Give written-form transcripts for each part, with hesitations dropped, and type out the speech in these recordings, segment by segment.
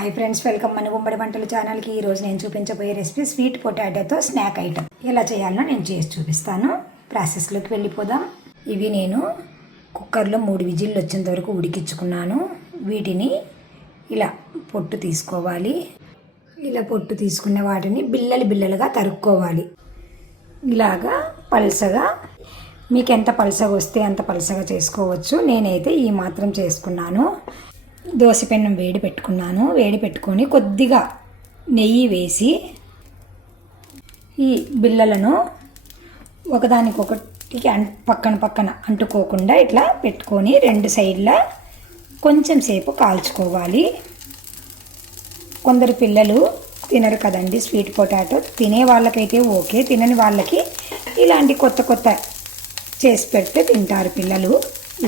Hi friends, welcome మన గుమ్మడి వంటల ఛానల్కి. ఈరోజు నేను చూపించబోయే రెసిపీ స్వీట్ పొటాటోతో స్నాక్ ఐటమ్. ఎలా చేయాలో నేను చేసి చూపిస్తాను. ప్రాసెస్లోకి వెళ్ళిపోదాం. ఇవి నేను కుక్కర్లో 3 విజిల్లు వచ్చేంత వరకు ఉడికించుకున్నాను. వీటిని ఇలా పొట్టు తీసుకోవాలి. ఇలా పొట్టు తీసుకున్న వాటిని బిల్లలుగా తరుక్కోవాలి. ఇలాగా పల్సగా, మీకు ఎంత పల్సగా వస్తే అంత పల్సగా చేసుకోవచ్చు. నేనైతే ఈ మాత్రం చేసుకున్నాను. దోశ పెనం వేడి పెట్టుకొని కొద్దిగా నెయ్యి వేసి ఈ బిళ్ళలను ఒకదానికొకటికి పక్కన అంటుకోకుండా ఇట్లా పెట్టుకొని 2 సైడ్ల కొంచెం సేపు కాల్చుకోవాలి. కొందరు పిల్లలు తినరు కదండి స్వీట్ పొటాటో. తినే వాళ్ళకైతే ఓకే, తినని వాళ్ళకి ఇలాంటి కొత్త చేసి పెడితే తింటారు పిల్లలు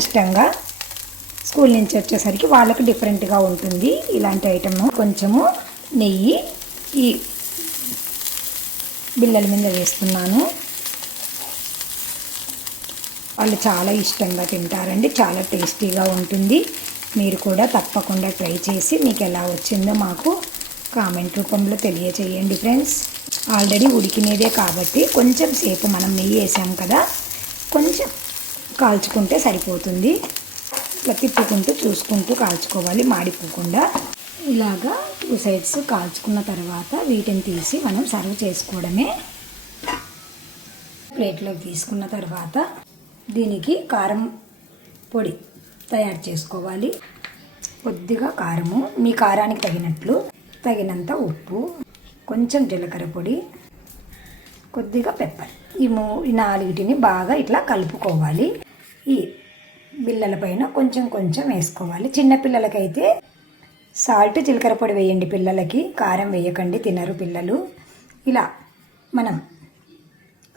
ఇష్టంగా. స్కూల్ నుంచి వచ్చేసరికి వాళ్ళకి డిఫరెంట్గా ఉంటుంది ఇలాంటి ఐటమ్. కొంచెము నెయ్యి ఈ బిళ్ళల మీద వేస్తున్నాను. వాళ్ళు చాలా ఇష్టంగా తింటారండి, చాలా టేస్టీగా ఉంటుంది. మీరు కూడా తప్పకుండా ట్రై చేసి మీకు ఎలా వచ్చిందో మాకు కామెంట్ రూపంలో తెలియచేయండి ఫ్రెండ్స్. ఆల్రెడీ ఉడికినదే కాబట్టి కొంచెం సేపు మనం నెయ్యి వేసాం కదా, కొంచెం కాల్చుకుంటే సరిపోతుంది. ఇట్లా తిప్పుకుంటూ చూసుకుంటూ కాల్చుకోవాలి, మాడిపోకుండా. ఇలాగా 2 సైడ్స్ కాల్చుకున్న తర్వాత వీటిని తీసి మనం సర్వ్ చేసుకోవడమే. ప్లేట్లోకి తీసుకున్న తర్వాత దీనికి కారం పొడి తయారు చేసుకోవాలి. కొద్దిగా కారము, మీ కారానికి తగినంత ఉప్పు, కొంచెం జీలకర్ర పొడి, కొద్దిగా పెప్పర్. ఈ 4టిని బాగా ఇట్లా కలుపుకోవాలి. ఈ బిళ్ళల పైన కొంచెం వేసుకోవాలి. చిన్నపిల్లలకైతే సాల్ట్ జీలకర్ర పొడి వేయండి, పిల్లలకి కారం వేయకండి, తినరు పిల్లలు. ఇలా మనం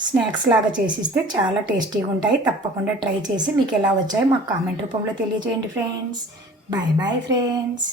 స్నాక్స్ లాగా చేసిస్తే చాలా టేస్టీగా ఉంటాయి. తప్పకుండా ట్రై చేసి మీకు ఎలా వచ్చాయో మాకు కామెంట్ రూపంలో తెలియజేయండి ఫ్రెండ్స్. Bye friends.